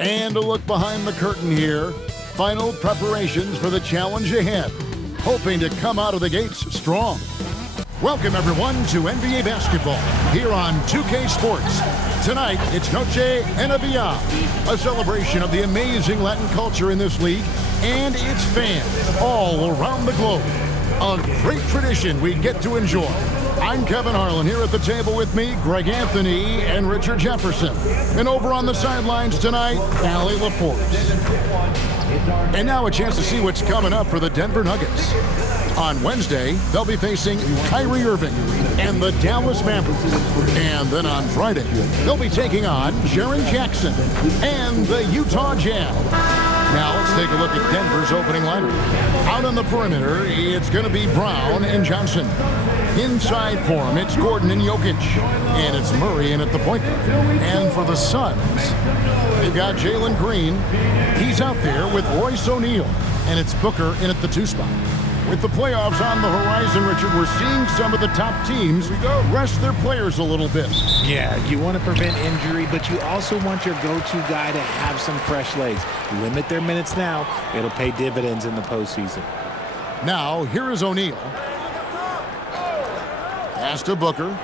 And a look behind the curtain here. Final preparations for the challenge ahead. Hoping to come out of the gates strong. Welcome everyone to NBA basketball here on 2K Sports. Tonight, it's Noche Enavia, a celebration of the amazing Latin culture in this league and its fans all around the globe. A great tradition we get to enjoy. I'm Kevin Harlan, here at the table with me, Greg Anthony and Richard Jefferson. And over on the sidelines tonight, Allie LaForce. And now a chance to see what's coming up for the Denver Nuggets. On Wednesday, they'll be facing Kyrie Irving and the Dallas Mavericks. And then on Friday, they'll be taking on Jaren Jackson and the Utah Jazz. Now let's take a look at Denver's opening lineup. Out on the perimeter, it's going to be Brown and Johnson. Inside for him, it's Gordon and Jokic. And it's Murray in at the point guard. And for the Suns, they've got Jalen Green. He's out there with Royce O'Neal. And it's Booker in at the 2 spot. With the playoffs on the horizon, Richard, we're seeing some of the top teams rest their players a little bit. Yeah, you want to prevent injury, but you also want your go-to guy to have some fresh legs. Limit their minutes now. It'll pay dividends in the postseason. Now, here is O'Neal. Pass to Booker.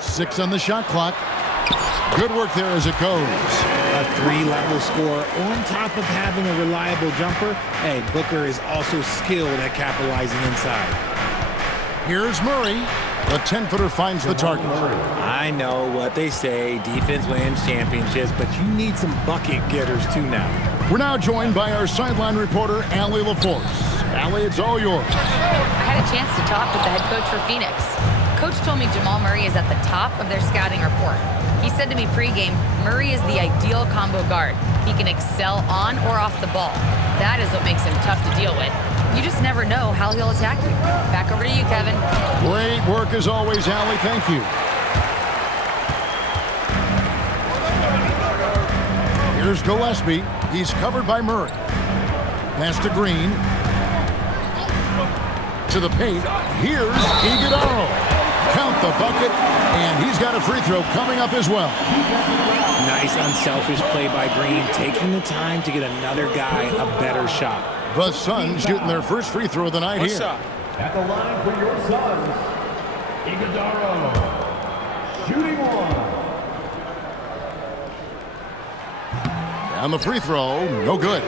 6 on the shot clock. Good work there as it goes. A 3-level score on top of having a reliable jumper. Hey, Booker is also skilled at capitalizing inside. Here's Murray. The 10-footer finds the target. I know what they say, defense wins championships, but you need some bucket getters too now. We're now joined by our sideline reporter, Allie LaForce. Allie, it's all yours. I had a chance to talk with the head coach for Phoenix. Coach told me Jamal Murray is at the top of their scouting report. He said to me pregame, Murray is the ideal combo guard. He can excel on or off the ball. That is what makes him tough to deal with. You just never know how he'll attack you. Back over to you, Kevin. Great work as always, Allie. Thank you. Here's Gillespie. He's covered by Murray. Pass to Green. To the paint. Here's Iguodala. Count the bucket, and he's got a free throw coming up as well. Nice unselfish play by Green, taking the time to get another guy a better shot. The Suns shooting their first free throw of the night here. At the line for your Suns, Iguodala, shooting one. And the free throw, no good.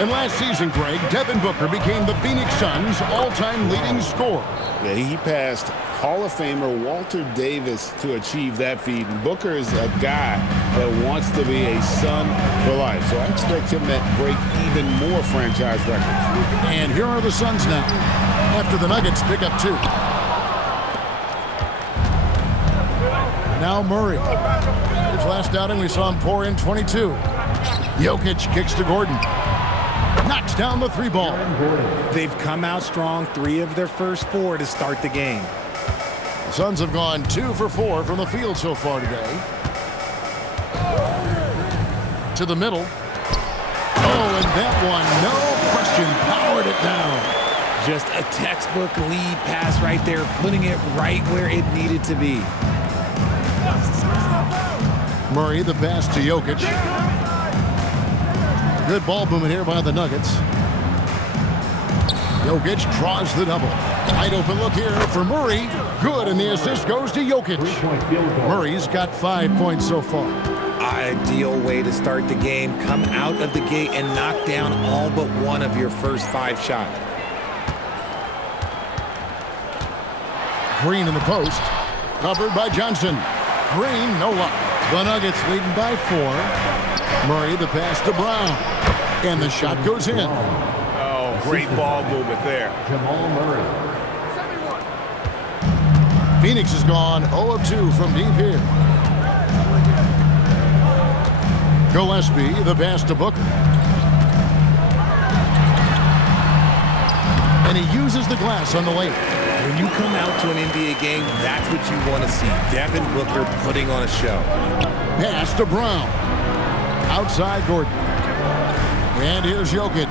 And last season, Greg, Devin Booker became the Phoenix Suns' all-time leading scorer. Yeah, he passed Hall of Famer Walter Davis to achieve that feat. And Booker is a guy that wants to be a Sun for life. So I expect him to break even more franchise records. And here are the Suns now, after the Nuggets pick up 2. Now Murray. His last outing, we saw him pour in 22. Jokic kicks to Gordon. Knocks down the 3 ball. They've come out strong 3 of their first 4 to start the game. The Suns have gone 2 for 4 from the field so far today. To the middle. Oh, and that one, no question, powered it down. Just a textbook lead pass right there, putting it right where it needed to be. Murray, the pass to Jokic. Good ball movement here by the Nuggets. Jokic draws the double. Wide open look here for Murray. Good, and the assist goes to Jokic. Murray's got 5 points so far. Ideal way to start the game. Come out of the gate and knock down all but one of your first 5 shots. Green in the post. Covered by Johnson. Green, no luck. The Nuggets leading by 4. Murray, the pass to Brown. And the shot goes in. Oh, great ball movement there. Jamal Murray. Phoenix has gone 0 of 2 from deep here. Gillespie, the pass to Booker. And he uses the glass on the lane. When you come out to an NBA game, that's what you want to see. Devin Booker putting on a show. Pass to Brown. Outside Gordon. And here's Jokic.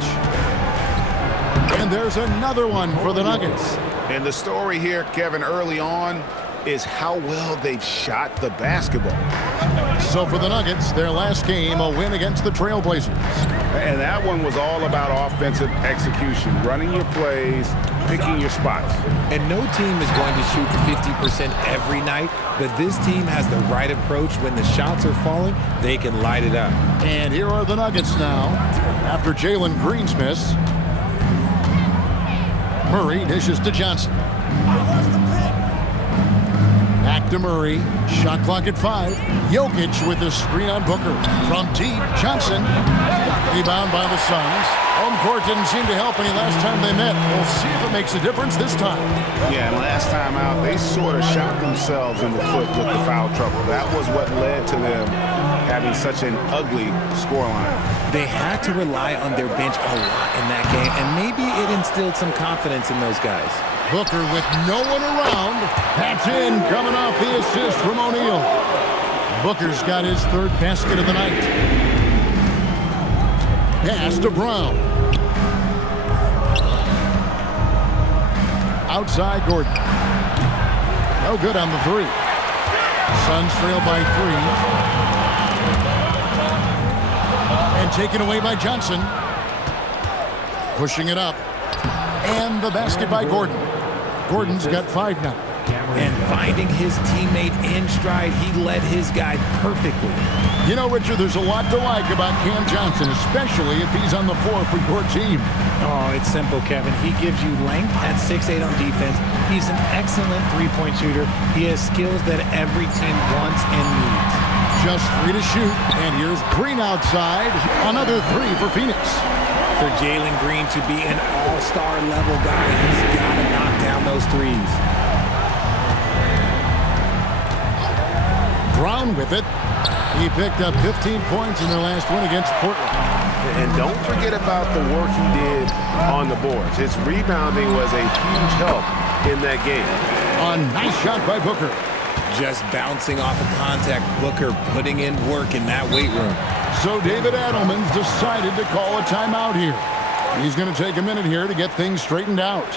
And there's another one for the Nuggets. And the story here, Kevin, early on, is how well they've shot the basketball. So for the Nuggets, their last game, a win against the Trailblazers. And that one was all about offensive execution, running your plays, picking your spots. And no team is going to shoot 50% every night, but this team has the right approach. When the shots are falling, they can light it up. And here are the Nuggets now. After Jalen Green's miss, Murray dishes to Johnson. Back to Murray. Shot clock at 5. Jokic with the screen on Booker. From deep, Johnson. Rebound by the Suns. Home court didn't seem to help any last time they met. We'll see if it makes a difference this time. Yeah, and last time out, they sort of shot themselves in the foot with the foul trouble. That was what led to them having such an ugly scoreline. They had to rely on their bench a lot in that game, and maybe it instilled some confidence in those guys. Booker with no one around. That's in, coming off the assist from O'Neal. Booker's got his third basket of the night. Pass to Brown. Outside Gordon. No good on the 3. Suns trail by 3. And taken away by Johnson. Pushing it up. And the basket by Gordon. Gordon's got 5 now. And finding his teammate in stride, he led his guy perfectly. You know, Richard, there's a lot to like about Cam Johnson, especially if he's on the floor for your team. Oh, it's simple, Kevin. He gives you length at 6'8" on defense. He's an excellent three-point shooter. He has skills that every team wants and needs. Just 3 to shoot. And here's Green outside. Another 3 for Phoenix. For Jalen Green to be an all-star level guy, he's got to knock down those threes. Brown with it. He picked up 15 points in their last win against Portland. And don't forget about the work he did on the boards. His rebounding was a huge help in that game. A nice shot by Booker. Just bouncing off of contact, Booker putting in work in that weight room. So David Adelman's decided to call a timeout here. He's going to take a minute here to get things straightened out.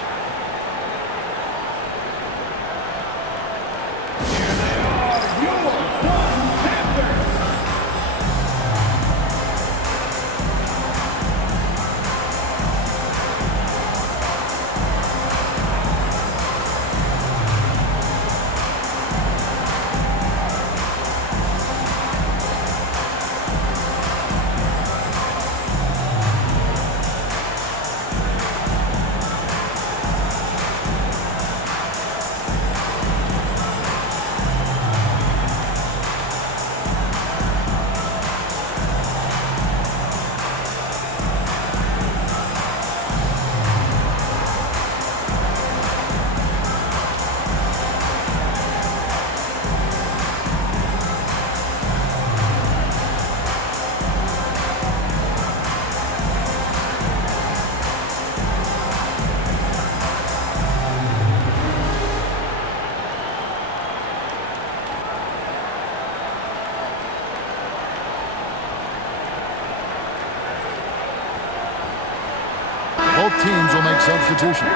Both teams will make substitutions.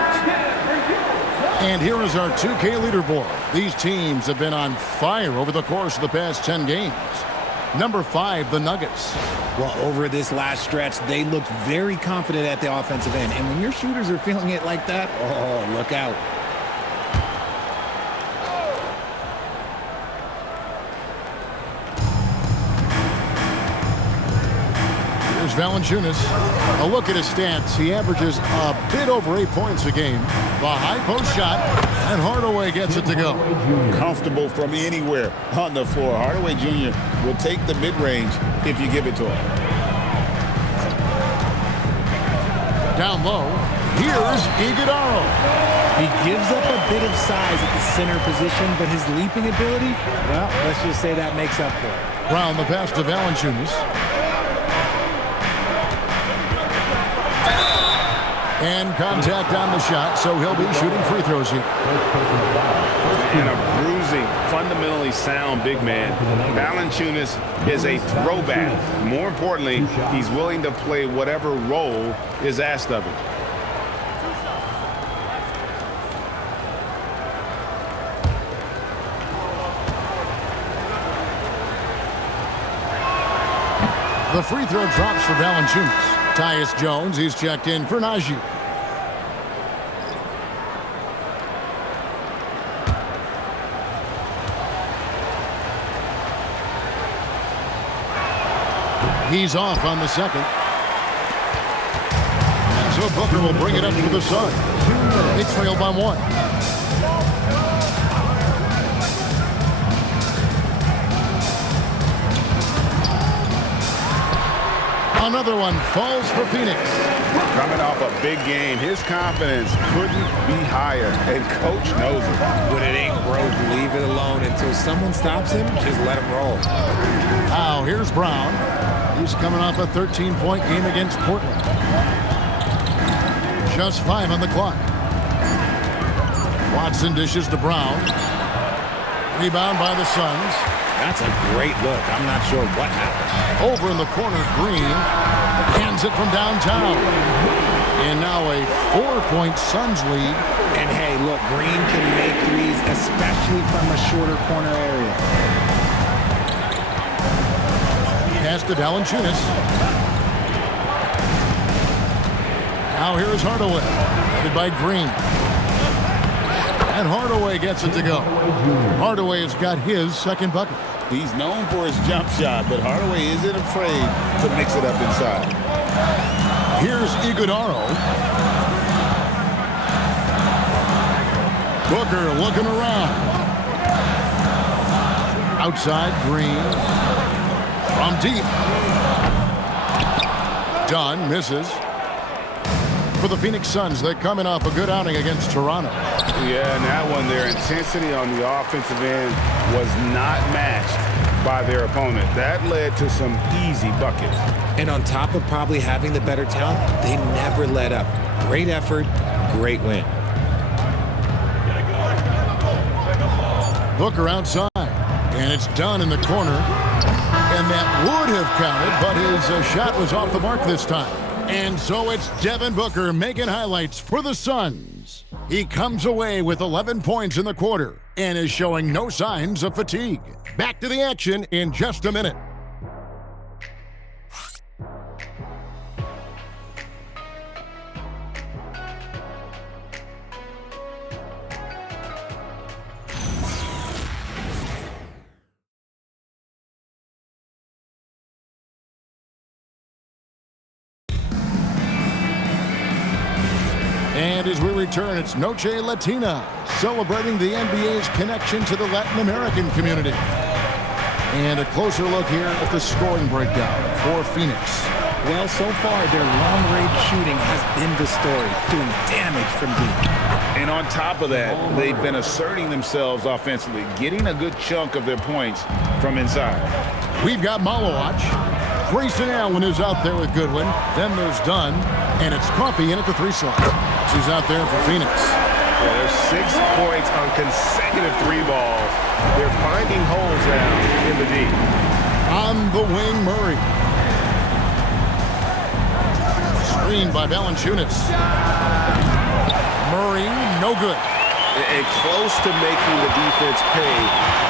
And here is our 2K leaderboard. These teams have been on fire over the course of the past 10 games. Number 5, the Nuggets. Well, over this last stretch, they looked very confident at the offensive end. And when your shooters are feeling it like that, oh, look out. Here's Valanciunas. A look at his stats. He averages a bit over 8 points a game. The high post shot, and Hardaway gets it to go. Comfortable from anywhere on the floor. Hardaway Jr. will take the mid-range if you give it to him. Down low, here's Iguodala. He gives up a bit of size at the center position, but his leaping ability, well, let's just say that makes up for it. Brown the pass to Valanciunas. And contact on the shot, so he'll be shooting free throws here. And a bruising, fundamentally sound big man. Valanciunas is a throwback. More importantly, he's willing to play whatever role is asked of him. The free throw drops for Valanciunas. Tyus Jones, he's checked in for Najee. He's off on the second. And so Booker will bring it up for the Suns. They trail by 1. Another one falls for Phoenix. Coming off a big game, his confidence couldn't be higher, and coach knows it. When it ain't broke, leave it alone until someone stops him. Just let him roll. Now here's Brown. He's coming off a 13-point game against Portland. Just 5 on the clock. Watson dishes to Brown. Rebound by the Suns. That's a great look. I'm not sure what happened. Over in the corner, Green hands it from downtown. And now a 4-point Suns lead. And hey, look, Green can make threes, especially from a shorter corner area. Pass to Valanciunas. Now here's Hardaway. Headed by Green. And Hardaway gets it to go. Hardaway has got his second bucket. He's known for his jump shot, but Hardaway isn't afraid to mix it up inside. Here's Iguodaro. Booker looking around. Outside, Green. From deep. Dunn misses. For the Phoenix Suns, they're coming off a good outing against Toronto. Yeah, and that one, their intensity on the offensive end was not matched by their opponent. That led to some easy buckets. And on top of probably having the better talent, they never let up. Great effort, great win. Booker outside, and it's done in the corner. And that would have counted, but his shot was off the mark this time. And so it's Devin Booker making highlights for the Suns. He comes away with 11 points in the quarter and is showing no signs of fatigue. Back to the action in just a minute. And as we return, it's Noche Latina, celebrating the NBA's connection to the Latin American community. And a closer look here at the scoring breakdown for Phoenix. Well, so far, their long-range shooting has been the story, doing damage from deep. And on top of that, they've been asserting themselves offensively, getting a good chunk of their points from inside. We've got Malowacz. Grayson Allen is out there with Goodwin. Then there's Dunn. And it's Coffey in at the 3 slot. She's out there for Phoenix. Yeah, there's 6 points on consecutive 3 balls. They're finding holes now in the D. On the wing, Murray. Screened by Valanciunas. Murray, no good. And close to making the defense pay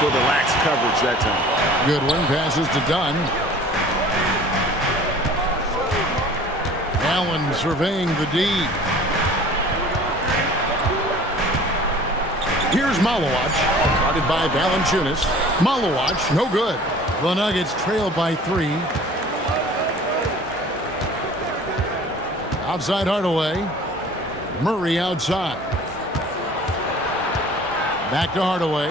for the lax coverage that time. Goodwin passes to Dunn. Allen surveying the D. Here's Malowacz, guarded by Valanciunas. Malowacz, no good. The Nuggets trail by 3. Outside Hardaway. Murray outside. Back to Hardaway.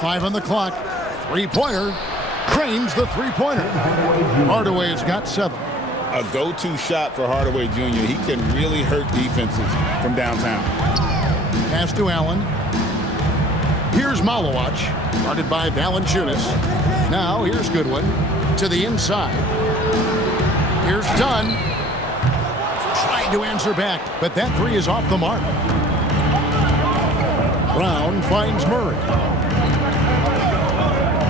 5 on the clock. 3-pointer. Cranes the 3-pointer. Hardaway has got 7. A go-to shot for Hardaway Jr. He can really hurt defenses from downtown. Pass to Allen. Here's Malowacz, guarded by Valanciunas. Now here's Goodwin to the inside. Here's Dunn. Trying to answer back, but that 3 is off the mark. Brown finds Murray.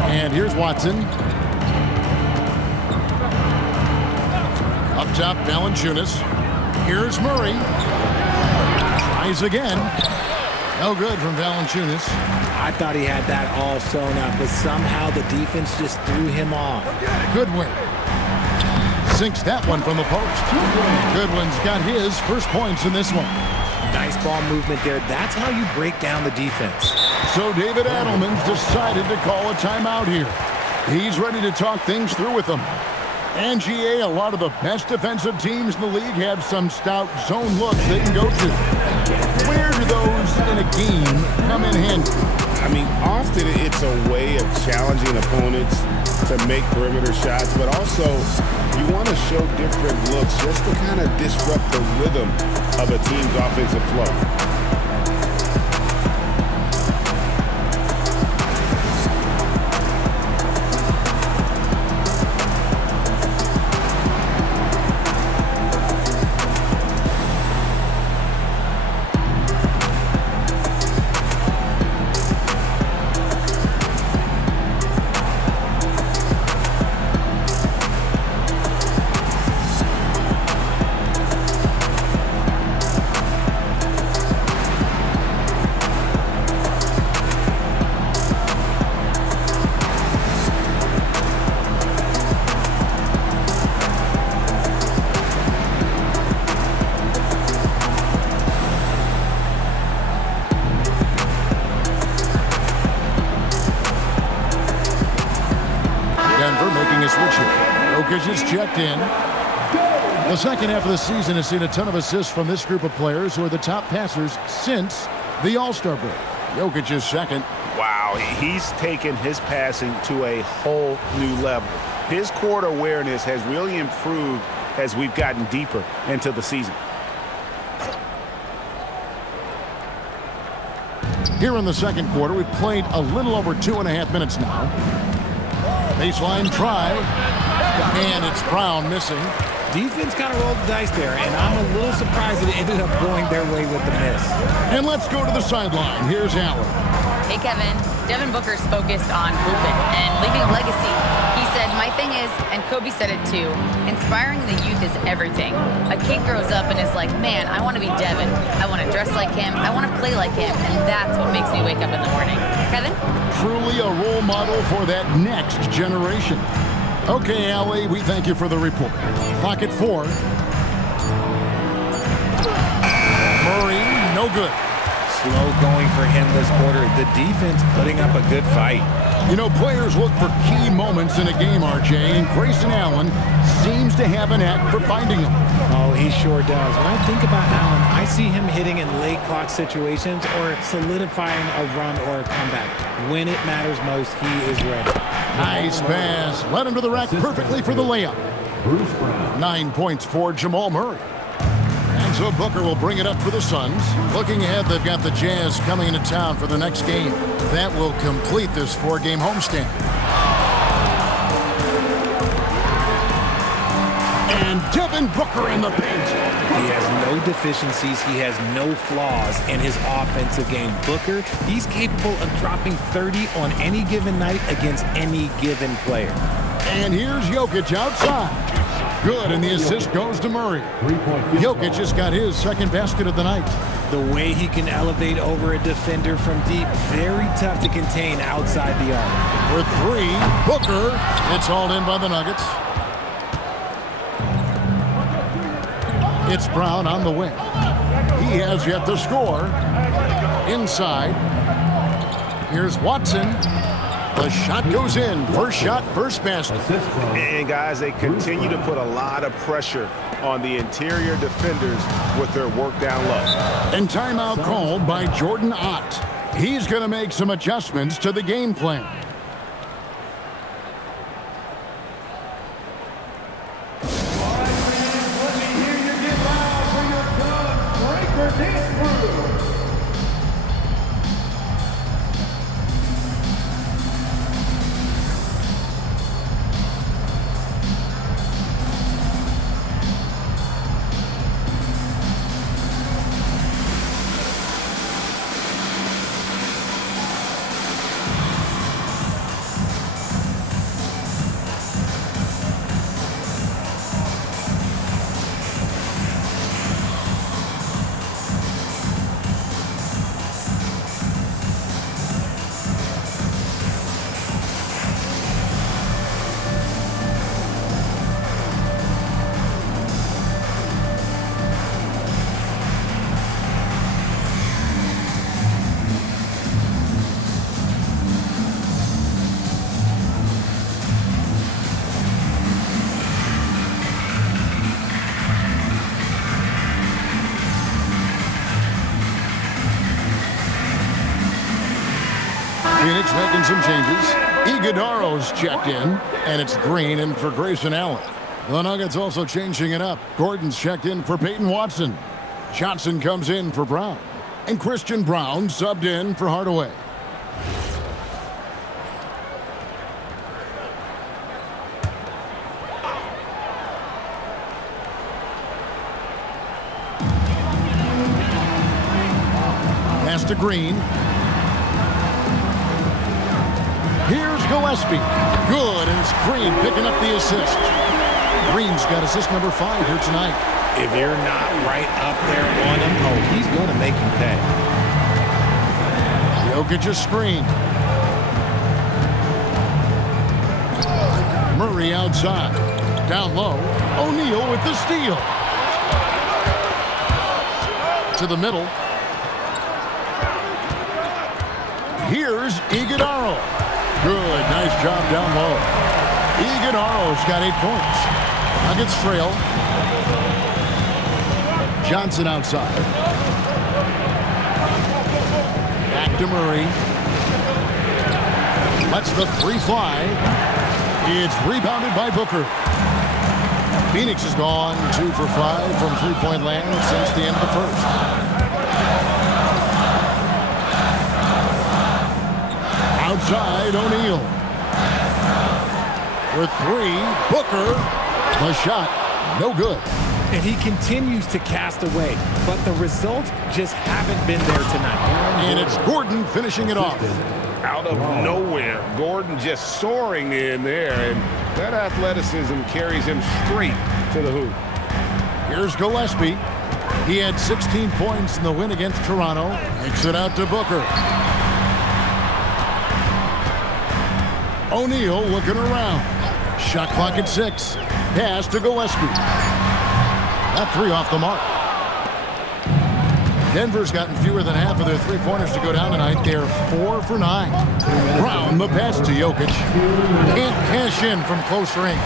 And here's Watson. Up top, Valanciunas. Here's Murray. Tries again. No good from Valanciunas. I thought he had that all sewn up, but somehow the defense just threw him off. Goodwin sinks that one from the post. Goodwin's got his first points in this one. Nice ball movement there. That's how you break down the defense. So David Adelman's decided to call a timeout here. He's ready to talk things through with them. And GA, a lot of the best defensive teams in the league have some stout zone looks they can go to. Where do those in a game come in handy? I mean, often it's a way of challenging opponents to make perimeter shots, but also you want to show different looks just to kind of disrupt the rhythm of a team's offensive flow. Jokic is checked in. The second half of the season has seen a ton of assists from this group of players who are the top passers since the All-Star break. Jokic is second. Wow, he's taken his passing to a whole new level. His court awareness has really improved as we've gotten deeper into the season. Here in the second quarter, we've played a little over 2.5 minutes now. Baseline try, and it's Brown missing. Defense kind of rolled the dice there, and I'm a little surprised that it ended up going their way with the miss. And let's go to the sideline. Here's Allen. Hey, Kevin. Devin Booker's focused on hooping and leaving a legacy. He said, my thing is, and Kobe said it too, inspiring the youth is everything. A kid grows up and is like, man, I want to be Devin. I want to dress like him. I want to play like him. And that's what makes me wake up in the morning. Kevin? Truly a role model for that next generation. Okay, Allie, we thank you for the report. Clock at 4. Murray, no good. Slow going for him this quarter. The defense putting up a good fight. You know, players look for key moments in a game, RJ, and Grayson Allen seems to have an knack for finding them. Oh, he sure does. When I think about Allen, I see him hitting in late clock situations or solidifying a run or a comeback. When it matters most, he is ready. Nice pass. Led him to the rack perfectly for the layup. 9 points for Jamal Murray. And so Booker will bring it up for the Suns. Looking ahead, they've got the Jazz coming into town for the next game. That will complete this 4-game homestand. And Devin Booker in the paint. He has no deficiencies. He has no flaws in his offensive game. Booker, he's capable of dropping 30 on any given night against any given player. And here's Jokic outside. Good, and the assist goes to Murray. Jokic just got his second basket of the night. The way he can elevate over a defender from deep, very tough to contain outside the arc. For 3, Booker. It's hauled in by the Nuggets. It's Brown on the wing. He has yet to score. Inside. Here's Watson. The shot goes in. First shot, first basket. And guys, they continue to put a lot of pressure on the interior defenders with their work down low. And timeout called by Jordan Ott. He's going to make some adjustments to the game plan. Phoenix making some changes. Iguodaro's checked in, and it's Green in for Grayson Allen. The Nuggets also changing it up. Gordon's checked in for Peyton Watson. Johnson comes in for Brown. And Christian Brown subbed in for Hardaway. Pass to Green. Here's Gillespie. Good, and it's Green picking up the assist. Green's got assist number 5 here tonight. If you're not right up there on him, oh, he's going to make him pay. Jokic's screen. Murray outside. Down low. O'Neal with the steal. To the middle. Here's Iguodaro. Good, nice job down low. Iguodaro's got 8 points. Nuggets trail. Johnson outside. Back to Murray. Lets the 3 fly. It's rebounded by Booker. Phoenix has gone 2 for 5 from three-point land since the end of the first. Outside, O'Neal. With 3, Booker. The shot, no good. And he continues to cast away, but the results just haven't been there tonight. And it's Gordon finishing it off. Out of nowhere, Gordon just soaring in there, and that athleticism carries him straight to the hoop. Here's Gillespie. He had 16 points in the win against Toronto. Makes it out to Booker. O'Neal looking around. Shot clock at 6. Pass to Gillespie. That 3 off the mark. Denver's gotten fewer than half of their three-pointers to go down tonight. They're 4 for 9. Brown, the pass to Jokic. Can't cash in from close range.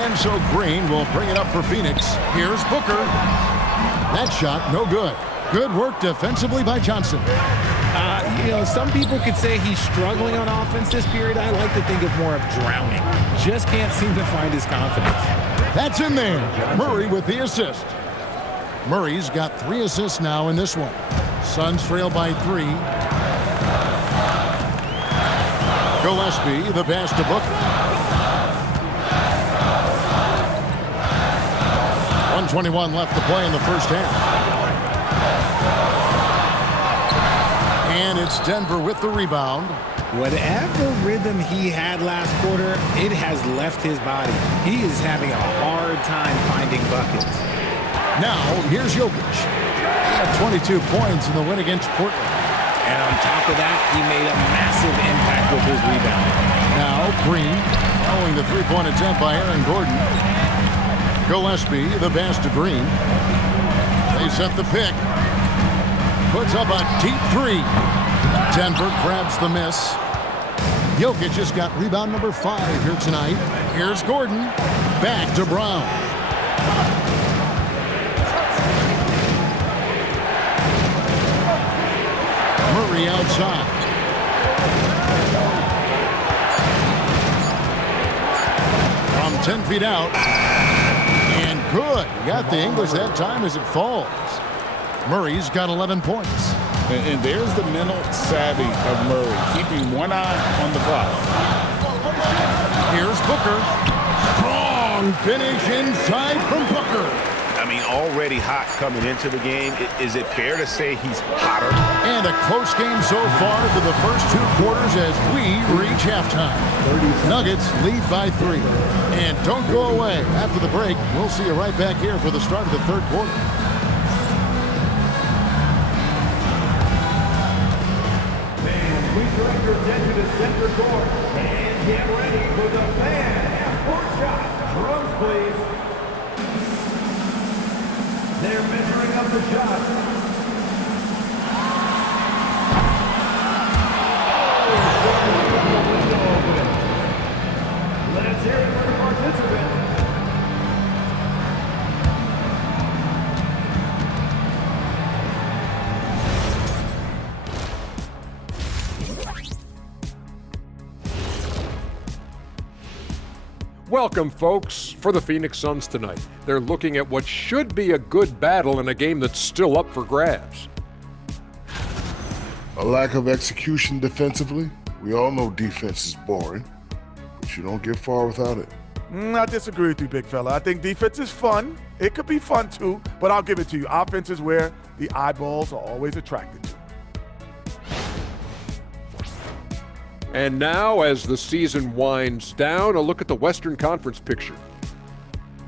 And so Green will bring it up for Phoenix. Here's Booker. That shot, no good. Good work defensively by Johnson. You know, some people could say he's struggling on offense this period. I like to think of more of drowning. Just can't seem to find his confidence. That's in there. Murray with the assist. Murray's got 3 assists now in this one. Suns trail by 3. Gillespie, the pass to Booker. 1:21 left to play in the first half. And it's Denver with the rebound. Whatever rhythm he had last quarter, it has left his body. He is having a hard time finding buckets. Now, here's Jokic. He had 22 points in the win against Portland. And on top of that, he made a massive impact with his rebound. Now, Green, following the three-point attempt by Aaron Gordon. Gillespie, the pass to Green. They set the pick. Puts up a deep 3. Denver grabs the miss. Jokic just got rebound number 5 here tonight. Here's Gordon. Back to Brown. Murray outside. From 10 feet out. And good. Got the English that time as it falls. Murray's got 11 points. And there's the mental savvy of Murray, keeping one eye on the clock. Here's Booker. Strong finish inside from Booker. I mean, already hot coming into the game. Is it fair to say he's hotter? And a close game so far for the first 2 quarters as we reach halftime. Nuggets lead by 3. And don't go away. After the break, we'll see you right back here for the start of the third quarter. Please direct your attention to center court and get ready for the fan half-court shot. Drums, please. They're measuring up the shot. Let's hear it for the participant. Welcome, folks, for the Phoenix Suns tonight. They're looking at what should be a good battle in a game that's still up for grabs. A lack of execution defensively. We all know defense is boring, but you don't get far without it. I disagree with you, big fella. I think defense is fun. It could be fun too, but I'll give it to you. Offense is where the eyeballs are always attracted to. And now, as the season winds down, a look at the Western Conference picture.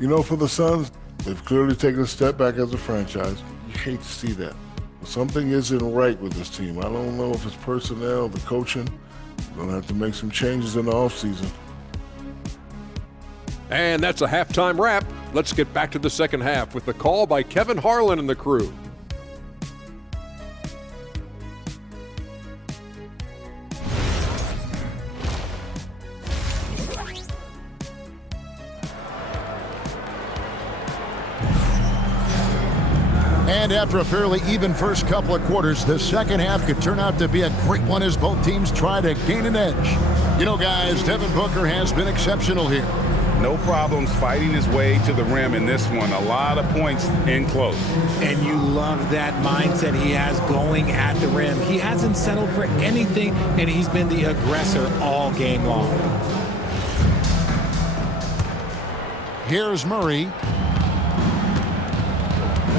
You know, for the Suns, they've clearly taken a step back as a franchise. You hate to see that. But something isn't right with this team. I don't know if it's personnel, the coaching. We're going to have to make some changes in the offseason. And that's a halftime wrap. Let's get back to the second half with the call by Kevin Harlan and the crew. And after a fairly even first couple of quarters, the second half could turn out to be a great one as both teams try to gain an edge. You know, guys, Devin Booker has been exceptional here. No problems fighting his way to the rim in this one. A lot of points in close. And you love that mindset he has going at the rim. He hasn't settled for anything, and he's been the aggressor all game long. Here's Murray.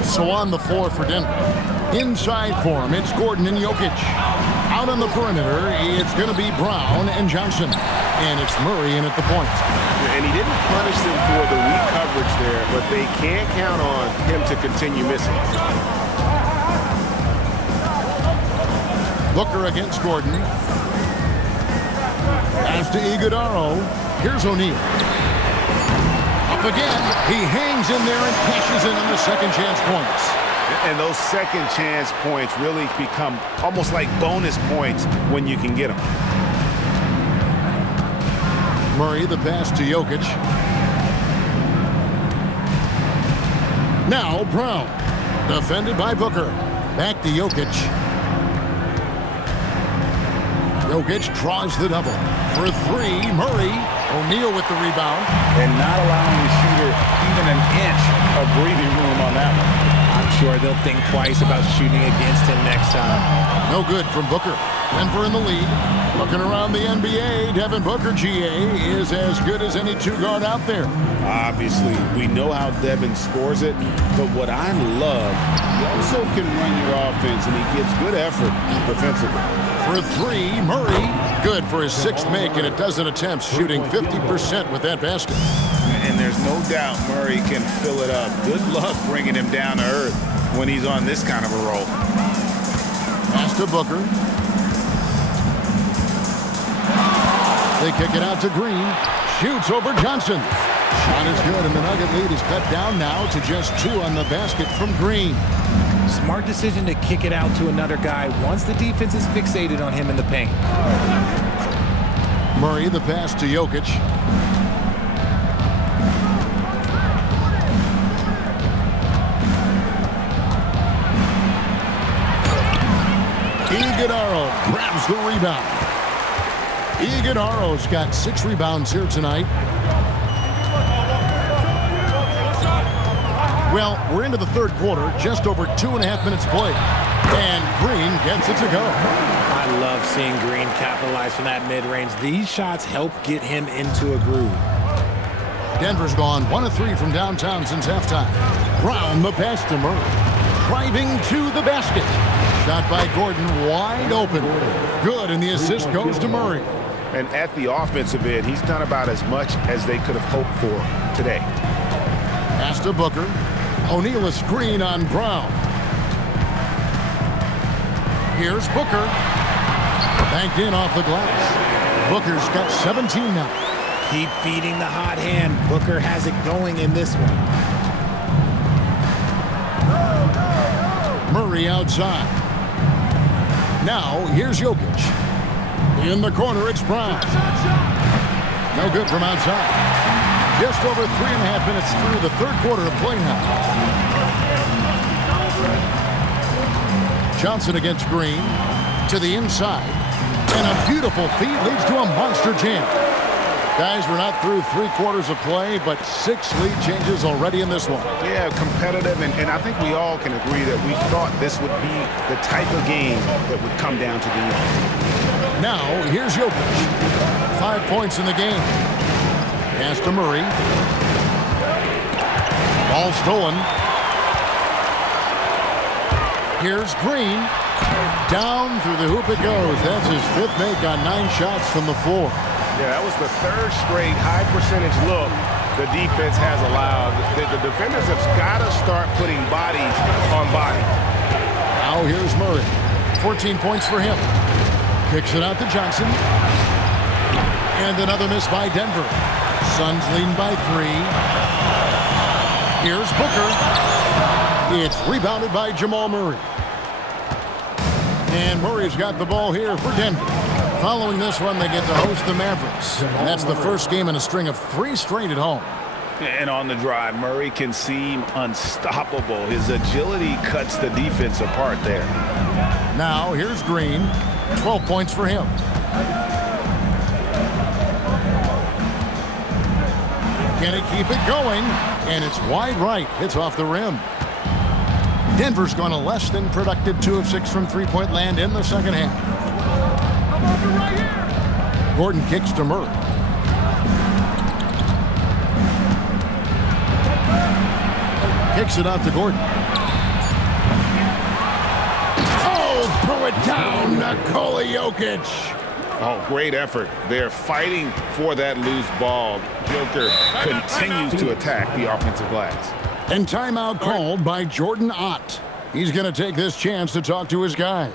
So on the floor for Denver. Inside for him, it's Gordon and Jokic. Out on the perimeter, it's going to be Brown and Johnson. And it's Murray in at the point. And he didn't punish them for the weak coverage there, but they can't count on him to continue missing. Booker against Gordon. Pass to Iguodala. Here's O'Neal. Up again. He hangs in there and cashes in on the second chance points. And those second chance points really become almost like bonus points when you can get them. Murray, the pass to Jokic. Now Brown. Defended by Booker. Back to Jokic. Jokic draws the double. For three, Murray. O'Neal with the rebound. And not allowing the shooter even an inch of breathing room on that one. I'm sure they'll think twice about shooting against him next time. No good from Booker. Denver in the lead. Looking around the NBA, Devin Booker, GA, is as good as any two-guard out there. Obviously, we know how Devin scores it, but what I love, he also can run your offense, and he gives good effort defensively. For three, Murray. Good for his sixth make, and a dozen attempts, shooting 50% with that basket. And there's no doubt Murray can fill it up. Good luck bringing him down to earth when he's on this kind of a roll. Pass to Booker. They kick it out to Green. Shoots over Johnson. Shot is good, and the Nugget lead is cut down now to just two on the basket from Green. Smart decision to kick it out to another guy once the defense is fixated on him in the paint. Murray, the pass to Jokic. Iguodala grabs the rebound. Iguodala's got 6 rebounds here tonight. Well, we're into the third quarter, just over 2.5 minutes played. And Green gets it to go. I love seeing Green capitalize from that mid-range. These shots help get him into a groove. Denver's gone 1 of 3 from downtown since halftime. Brown, the pass to Murray. Driving to the basket. Shot by Gordon, wide open. Good, and the assist goes to Murray. And at the offensive end, he's done about as much as they could have hoped for today. Pass to Booker. O'Neal a screen on Brown. Here's Booker. Banked in off the glass. Booker's got 17 now. Keep feeding the hot hand. Booker has it going in this one. Murray outside. Now, here's Jokic. In the corner, it's Brown. No good from outside. Just over 3.5 minutes through the third quarter of play now. Johnson against Green. To the inside. And a beautiful feed leads to a monster jam. Guys, we're not through 3 quarters of play, but 6 lead changes already in this one. Yeah, competitive, and I think we all can agree that we thought this would be the type of game that would come down to the end. Now, here's Jokic. 5 points in the game. Pass to Murray. Ball stolen. Here's Green. Down through the hoop it goes. That's his 5th make on 9 shots from the floor. Yeah, that was the 3rd straight high percentage look the defense has allowed. The defenders have got to start putting bodies on bodies. Now here's Murray. 14 points for him. Kicks it out to Johnson. And another miss by Denver. Suns leading by 3. Here's Booker. It's rebounded by Jamal Murray. And Murray's got the ball here for Denver. Following this one, they get to host the Mavericks. And that's the first game in a string of 3 straight at home. And on the drive, Murray can seem unstoppable. His agility cuts the defense apart there. Now, here's Green. 12 points for him. Can it keep it going? And it's wide right. It's off the rim. Denver's gone a less than productive 2 of 6 from three-point land in the second half. Gordon kicks to Murray. Kicks it out to Gordon. Oh, throw it down, Nikola Jokic. Oh, great effort. They're fighting for that loose ball. Joker continues to attack the offensive glass. And timeout called by Jordan Ott. He's going to take this chance to talk to his guys.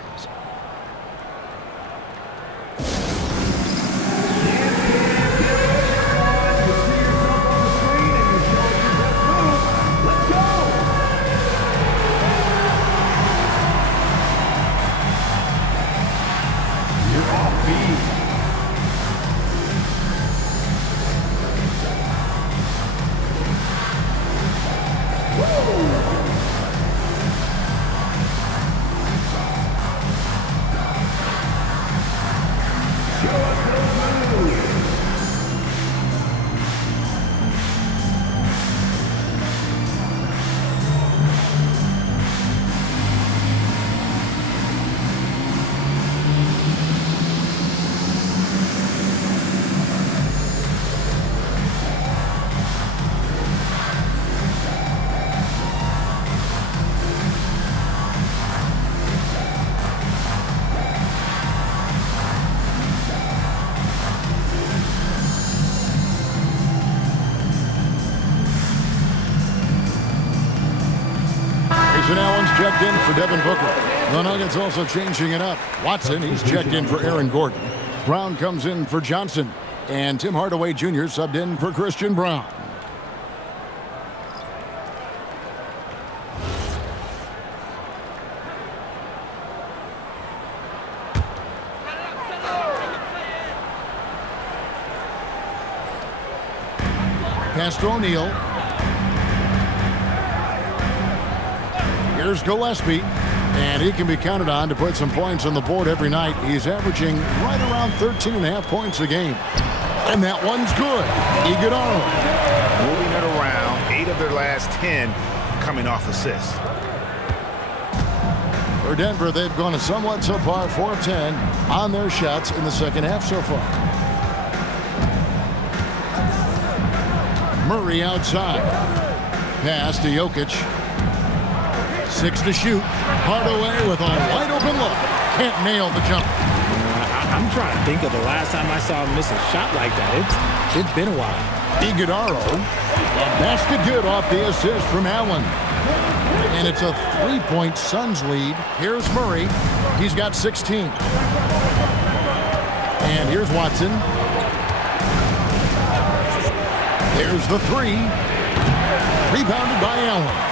Grayson Allen's checked in for Devin Booker. The Nuggets also changing it up. Watson, he's checked in for Aaron Gordon. Brown comes in for Johnson. And Tim Hardaway Jr. subbed in for Christian Brown. Pass to O'Neal. Here's Gillespie, and he can be counted on to put some points on the board every night. He's averaging right around 13.5 points a game. And that one's good. Iguodala. Moving it around, 8 of their last 10 coming off assists. For Denver, they've gone a somewhat subpar 4 of 10 on their shots in the second half so far. Murray outside. Pass to Jokic. 6 to shoot. Hardaway with a wide open look. Can't nail the jump. I'm trying to think of the last time I saw him miss a shot like that. It's been a while. Iguodala. A basket good off the assist from Allen. And it's a 3-point Suns lead. Here's Murray. He's got 16. And here's Watson. There's the 3. Rebounded by Allen.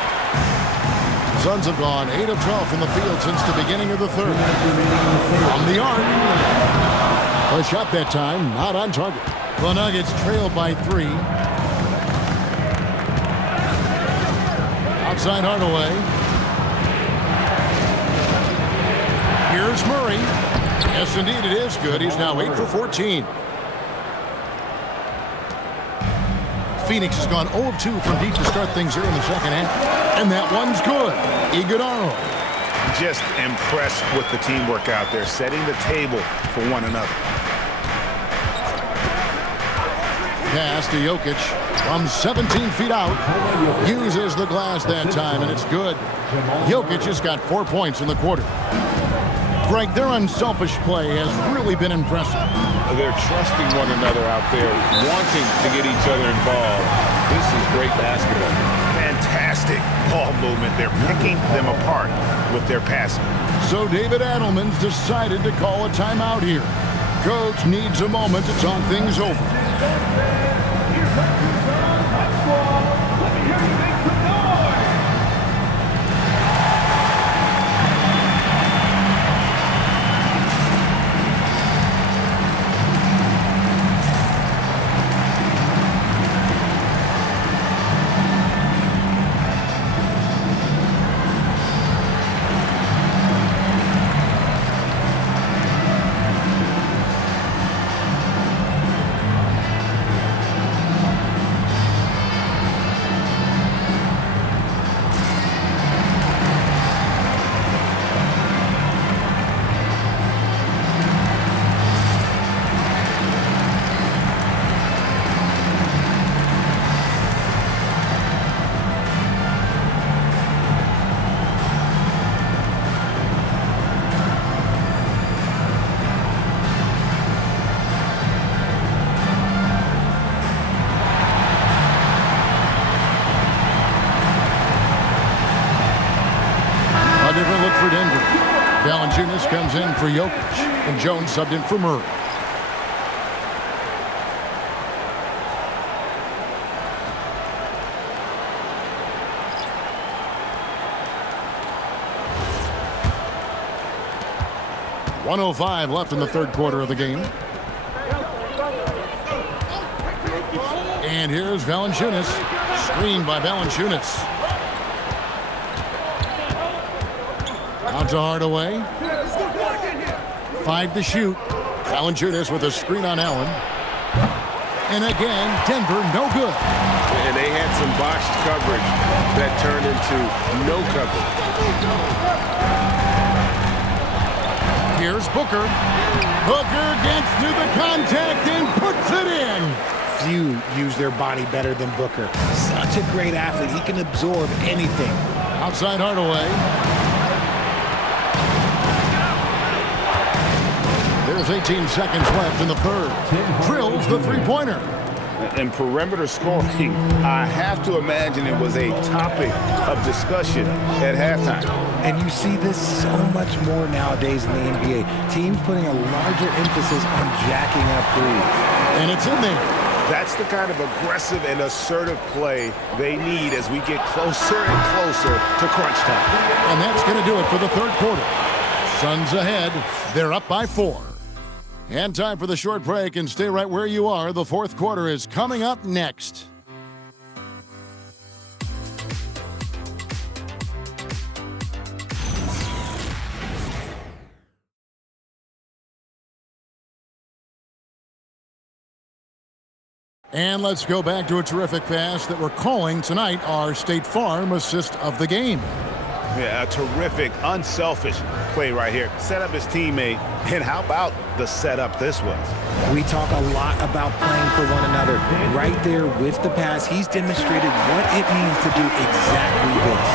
Suns have gone 8 of 12 from the field since the beginning of the third. From the arc. A shot that time, not on target. The Nuggets trail by 3. Outside Hardaway. Here's Murray. Yes, indeed, it is good. He's now 8 for 14. Phoenix has gone 0 of 2 from deep to start things here in the second half. And that one's good. Iguodala. Just impressed with the teamwork out there, setting the table for one another. Pass to Jokic from 17 feet out. Uses the glass that time, and it's good. Jokic has got 4 points in the quarter. Greg, their unselfish play has really been impressive. They're trusting one another out there, wanting to get each other involved. This is great basketball. Fantastic ball movement. They're picking them apart with their passing. So David Adelman's decided to call a timeout here. Coach needs a moment to talk things over. Let me hear you make some noise. A different look for Denver. Valanciunas comes in for Jokic, and Jones subbed in for Murray. .105 left in the third quarter of the game. And here's Valanciunas. Screened by Valanciunas. Out to Hardaway. 5 to shoot. Valanciunas with a screen on Allen. And again, Denver no good. And they had some botched coverage that turned into no coverage. Here's Booker. Booker gets through the contact and puts it in. Few use their body better than Booker. Such a great athlete. He can absorb anything. Outside Hardaway. There's 18 seconds left in the third. Drills the three-pointer. And perimeter scoring, I have to imagine it was a topic of discussion at halftime. And you see this so much more nowadays in the NBA. Teams putting a larger emphasis on jacking up threes. And it's in there. That's the kind of aggressive and assertive play they need as we get closer and closer to crunch time. And that's going to do it for the third quarter. Suns ahead. They're up by 4. And time for the short break, and stay right where you are. The fourth quarter is coming up next. And let's go back to a terrific pass that we're calling tonight our State Farm assist of the game. Yeah, a terrific, unselfish play right here. Set up his teammate, and how about the setup this was? We talk a lot about playing for one another. Right there with the pass, he's demonstrated what it means to do exactly this.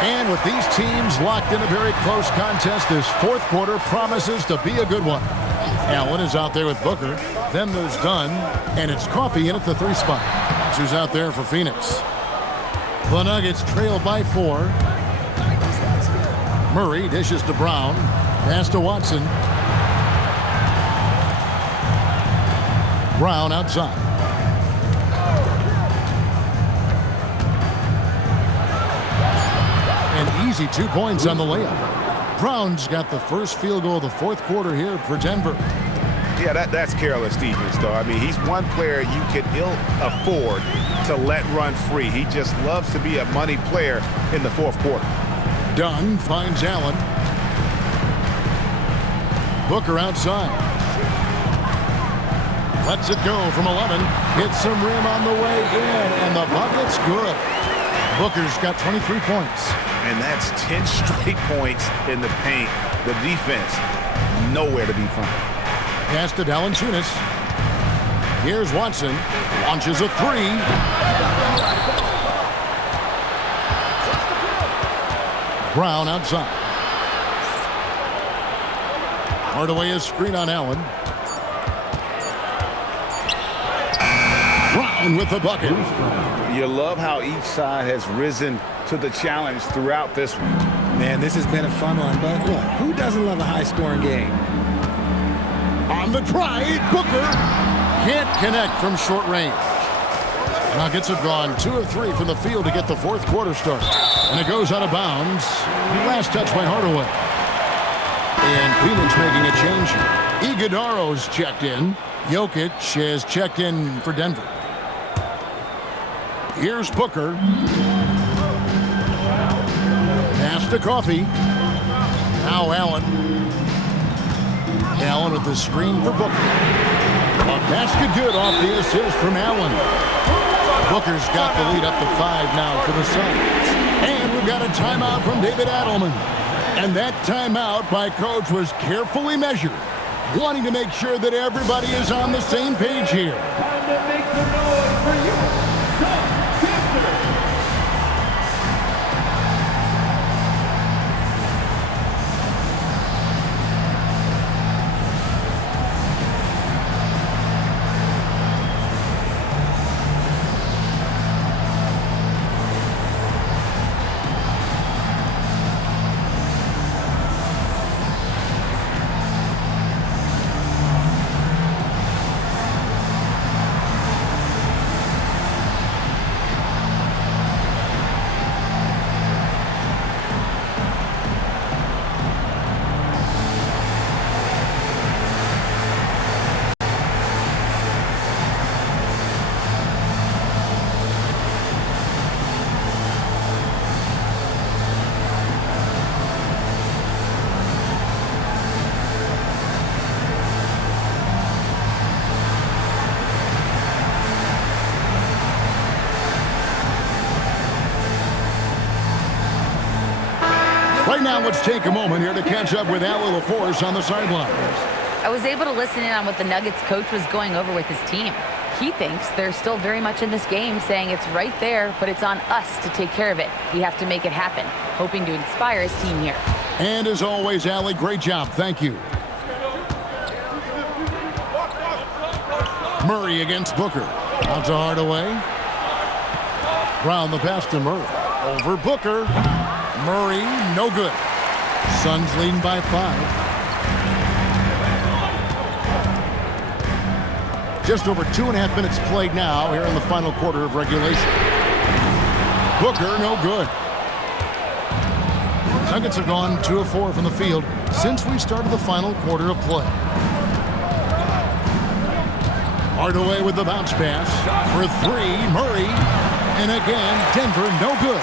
And with these teams locked in a very close contest, this fourth quarter promises to be a good one. Allen is out there with Booker. Then there's Dunn, and it's Coffey in at the 3 spot. That's who's out there for Phoenix. The Nuggets trail by 4. Murray dishes to Brown. Pass to Watson. Brown outside. An easy 2 points on the layup. Brown's got the first field goal of the fourth quarter here for Denver. Yeah, that's careless defense, though. I mean, he's one player you could ill afford to let run free. He just loves to be a money player in the fourth quarter. Dunn finds Allen. Booker outside. Lets it go from 11. Hits some rim on the way in, and the bucket's good. Booker's got 23 points. And that's 10 straight points in the paint. The defense, nowhere to be found. Pass to Valanciunas. Here's Watson. Launches a three. Brown outside. Hardaway is screen on Allen. Brown with the bucket. You love how each side has risen to the challenge throughout this one. Man, this has been a fun one, but look, who doesn't love a high-scoring game? On the drive, Booker can't connect from short range. Nuggets have gone 2 of 3 from the field to get the fourth quarter started. And it goes out of bounds. Last touch by Hardaway. And Phoenix making a change here. Iguodaro's checked in. Jokic has checked in for Denver. Here's Booker. Pass to Coffee. Now Allen. Allen with the screen for Booker. A basket good off the assist from Allen. Booker's got the lead up to 5 now for the Suns. And we've got a timeout from David Adelman. And that timeout by Coach was carefully measured, wanting to make sure that everybody is on the same page here. Time to make some noise for you. Right now, let's take a moment here to catch up with Allie LaForce on the sidelines. I was able to listen in on what the Nuggets coach was going over with his team. He thinks they're still very much in this game, saying it's right there, but it's on us to take care of it. We have to make it happen, hoping to inspire his team here. And as always, Allie, great job. Thank you. Murray against Booker. Out to Hardaway. Brown the pass to Murray. Over Booker. Murray, no good. Suns leading by 5. Just over 2.5 minutes played now here in the final quarter of regulation. Booker, no good. Nuggets have gone 2 of 4 from the field since we started the final quarter of play. Hardaway with the bounce pass for 3. Murray, and again, Denver, no good.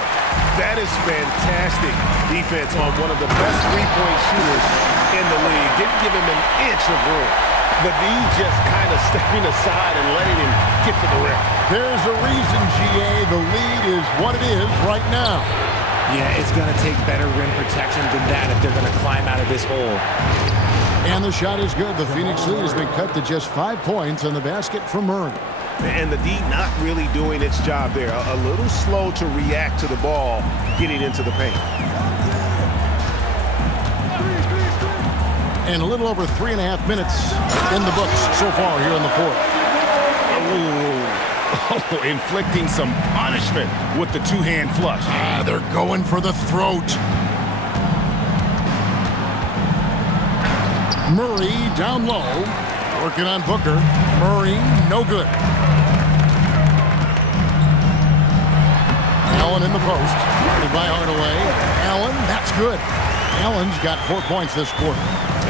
That is fantastic defense on one of the best three-point shooters in the league. Didn't give him an inch of room. The D just kind of stepping aside and letting him get to the rim. There's a reason, GA, the lead is what it is right now. Yeah, it's going to take better rim protection than that if they're going to climb out of this hole. And the shot is good. The Phoenix lead has been cut to just 5 points on the basket from Murray. And the D not really doing its job there. A little slow to react to the ball getting into the paint. And a little over 3.5 minutes in the books so far here in the fourth. Oh, inflicting some punishment with the two-hand flush. They're going for the throat. Murray down low, working on Booker. Murray, no good. Allen in the post, guarded by Hardaway. Allen, that's good. Allen's got 4 points this quarter.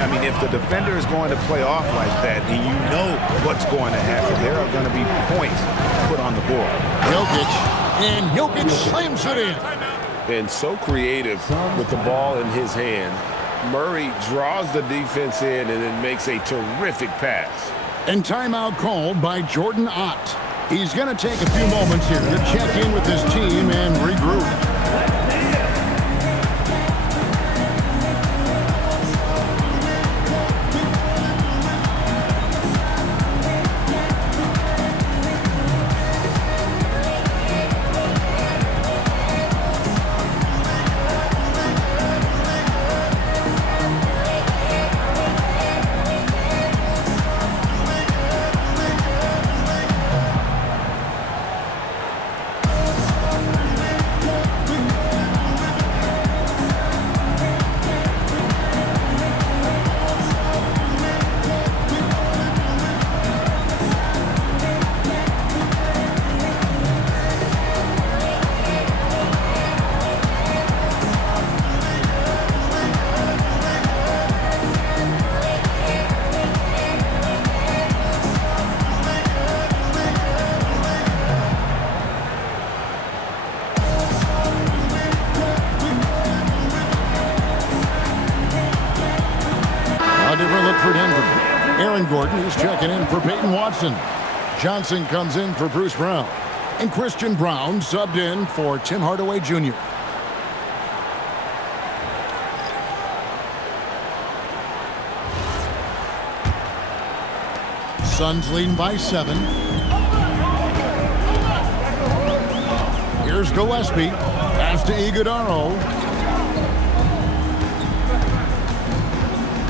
I mean, if the defender is going to play off like that, then you know what's going to happen. There are going to be points put on the board. Jokic, and Jokic slams it in. And so creative with the ball in his hand. Murray draws the defense in and then makes a terrific pass. And timeout called by Jordan Ott. He's going to take a few moments here to check in with his team and regroup. For Denver, Aaron Gordon is checking in for Peyton Watson. Johnson comes in for Bruce Brown. And Christian Brown subbed in for Tim Hardaway Jr. Suns leading by 7. Here's Gillespie. Pass to Iguodaro.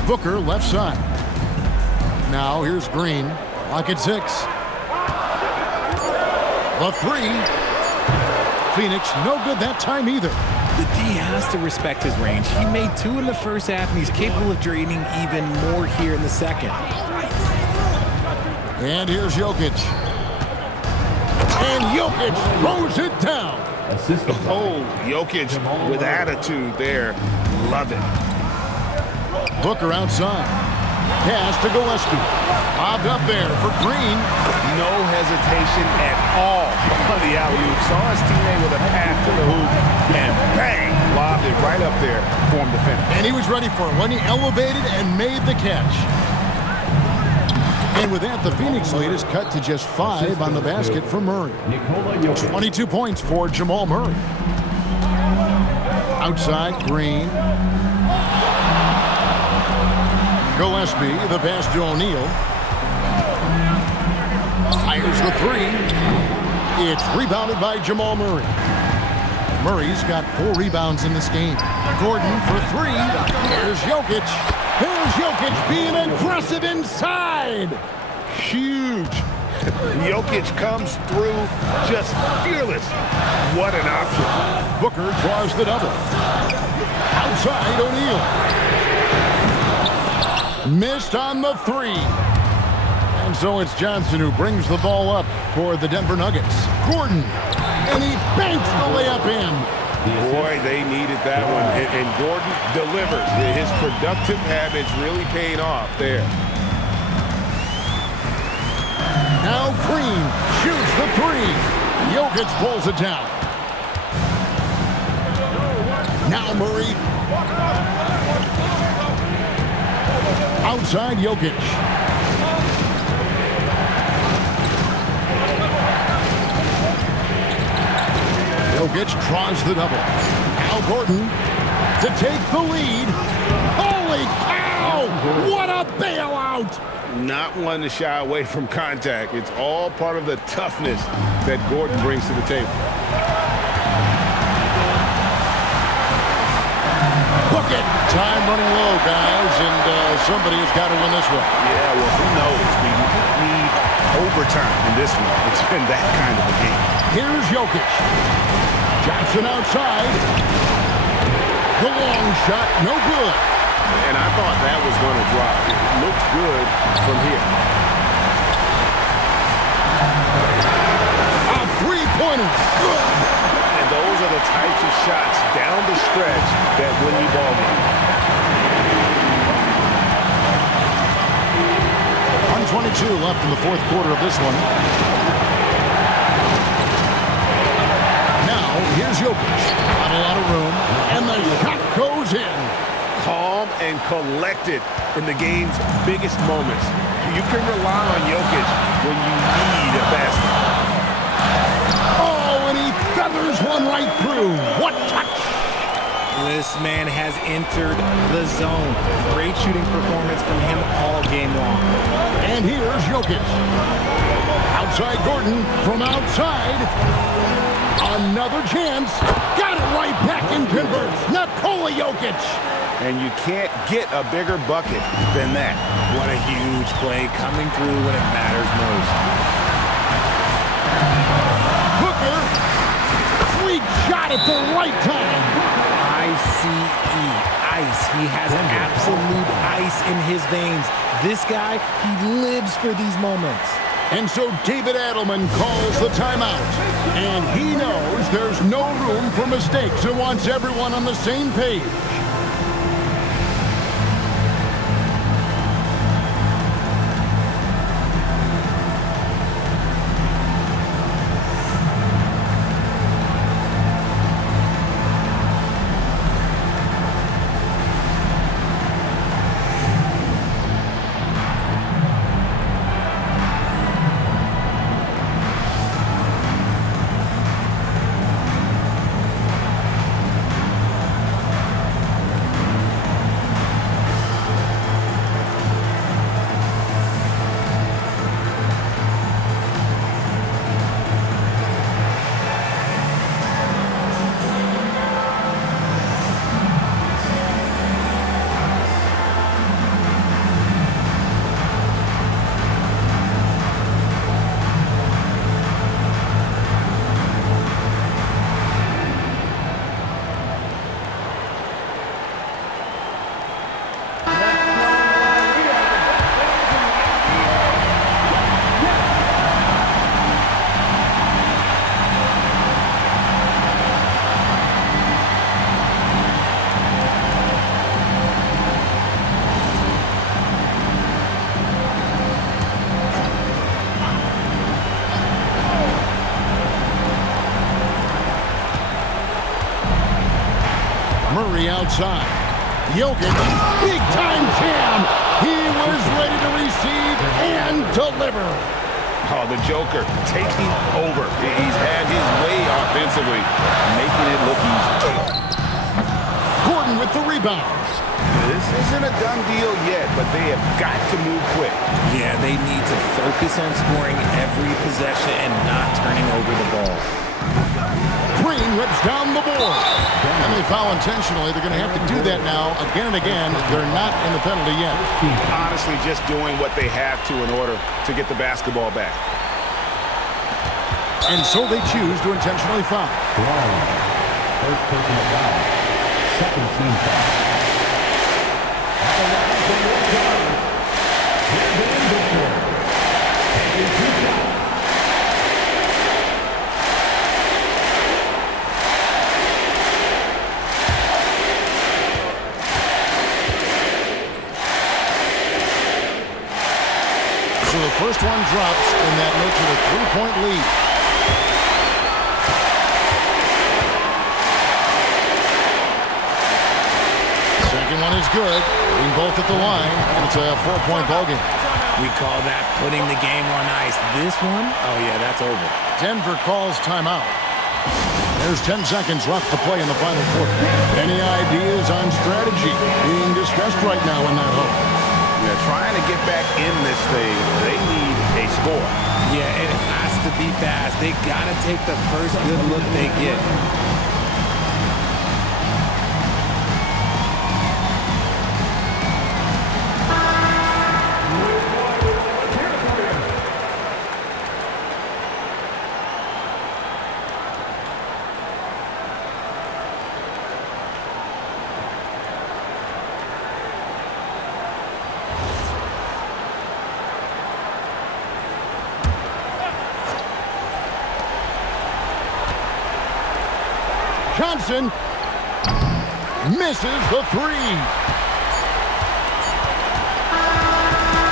Booker left side. Now here's Green. Clock at 6. The 3. Phoenix no good that time either. The D has to respect his range. He made 2 in the first half, and he's capable of draining even more here in the second. And here's Jokic. And Jokic throws it down. Oh, Jokic with attitude there. Love it. Booker outside. Pass to Gillespie. Bobbed up there for Green. No hesitation at all on the alley-oop. Saw his teammate with a pass to the hoop, and bang, lobbed it right up there for him to finish. And he was ready for it when he elevated and made the catch. And with that, the Phoenix lead is cut to just 5 on the basket for Murray. 22 points for Jamal Murray. Outside, Green. Gillespie, the pass to O'Neal. Fires the 3. It's rebounded by Jamal Murray. Murray's got 4 rebounds in this game. Gordon for 3. Here's Jokic. Here's Jokic being aggressive inside. Huge. Jokic comes through just fearless. What an option. Booker draws the double. Outside, O'Neal. Missed on the 3. And so it's Johnson who brings the ball up for the Denver Nuggets. Gordon. And he banks the layup in. Boy, they needed that one. And Gordon delivers. His productive habits really paying off there. Now Green shoots the 3. Jokic pulls it down. Now Murray. Outside Jokic. Jokic draws the double. Now Gordon to take the lead. Holy cow! What a bailout! Not one to shy away from contact. It's all part of the toughness that Gordon brings to the table. Book it! Time running low, guys, and somebody has got to win this one. Yeah, well, who knows? We need overtime in this one. It's been that kind of a game. Here's Jokic. Johnson outside. The long shot, no good. And I thought that was going to drop. It looked good from here. A three-pointer, good. And those are the types of shots down the stretch that win you ball game. 1:22 left in the fourth quarter of this one. Now, here's Jokic. Not a lot of room, and the shot goes in. Calm and collected in the game's biggest moments. You can rely on Jokic when you need a basket. Oh, and he feathers one right through. What touch! This man has entered the zone. Great shooting performance from him all game long. And here's Jokic. Outside Gordon from outside. Another chance. Got it right back and converts. Nikola Jokic. And you can't get a bigger bucket than that. What a huge play coming through when it matters most. Booker. Sweet shot at the right time. ICE, ice. He has absolute ice in his veins. This guy, he lives for these moments. And so David Adelman calls the timeout. And he knows there's no room for mistakes and wants everyone on the same page. Murray outside. Jokic, big-time jam. He was ready to receive and deliver. Oh, the Joker taking over. He's had his way offensively, making it look easy. Gordon with the rebounds. This isn't a done deal yet, but they have got to move quick. Yeah, they need to focus on scoring every possession and not turning over the ball. Green rips down the board. And they foul intentionally. They're going to have to do that now again and again. They're not in the penalty yet. Honestly, just doing what they have to in order to get the basketball back. And so they choose to intentionally foul. First personal foul. Second team foul. So the first one drops, and that makes it a 3-point lead. Second one is good. Being both at the line, and it's a 4-point ballgame. We call that putting the game on ice. This one, oh yeah, that's over. Denver calls timeout. There's 10 seconds left to play in the final quarter. Any ideas on strategy? Being distressed right now in that hole. Yeah, trying to get back in this thing, they need a score. Yeah, it has to be fast. They got to take the first good look they get. Johnson misses the three.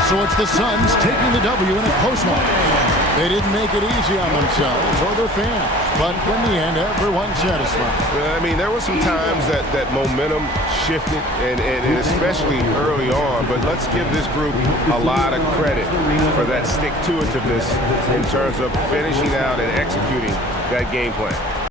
So it's the Suns taking the W in a close one. They didn't make it easy on themselves or their fans, but in the end, everyone's satisfied. I mean, there were some times that momentum shifted, and especially early on, but let's give this group a lot of credit for that stick-to-itiveness in terms of finishing out and executing that game plan.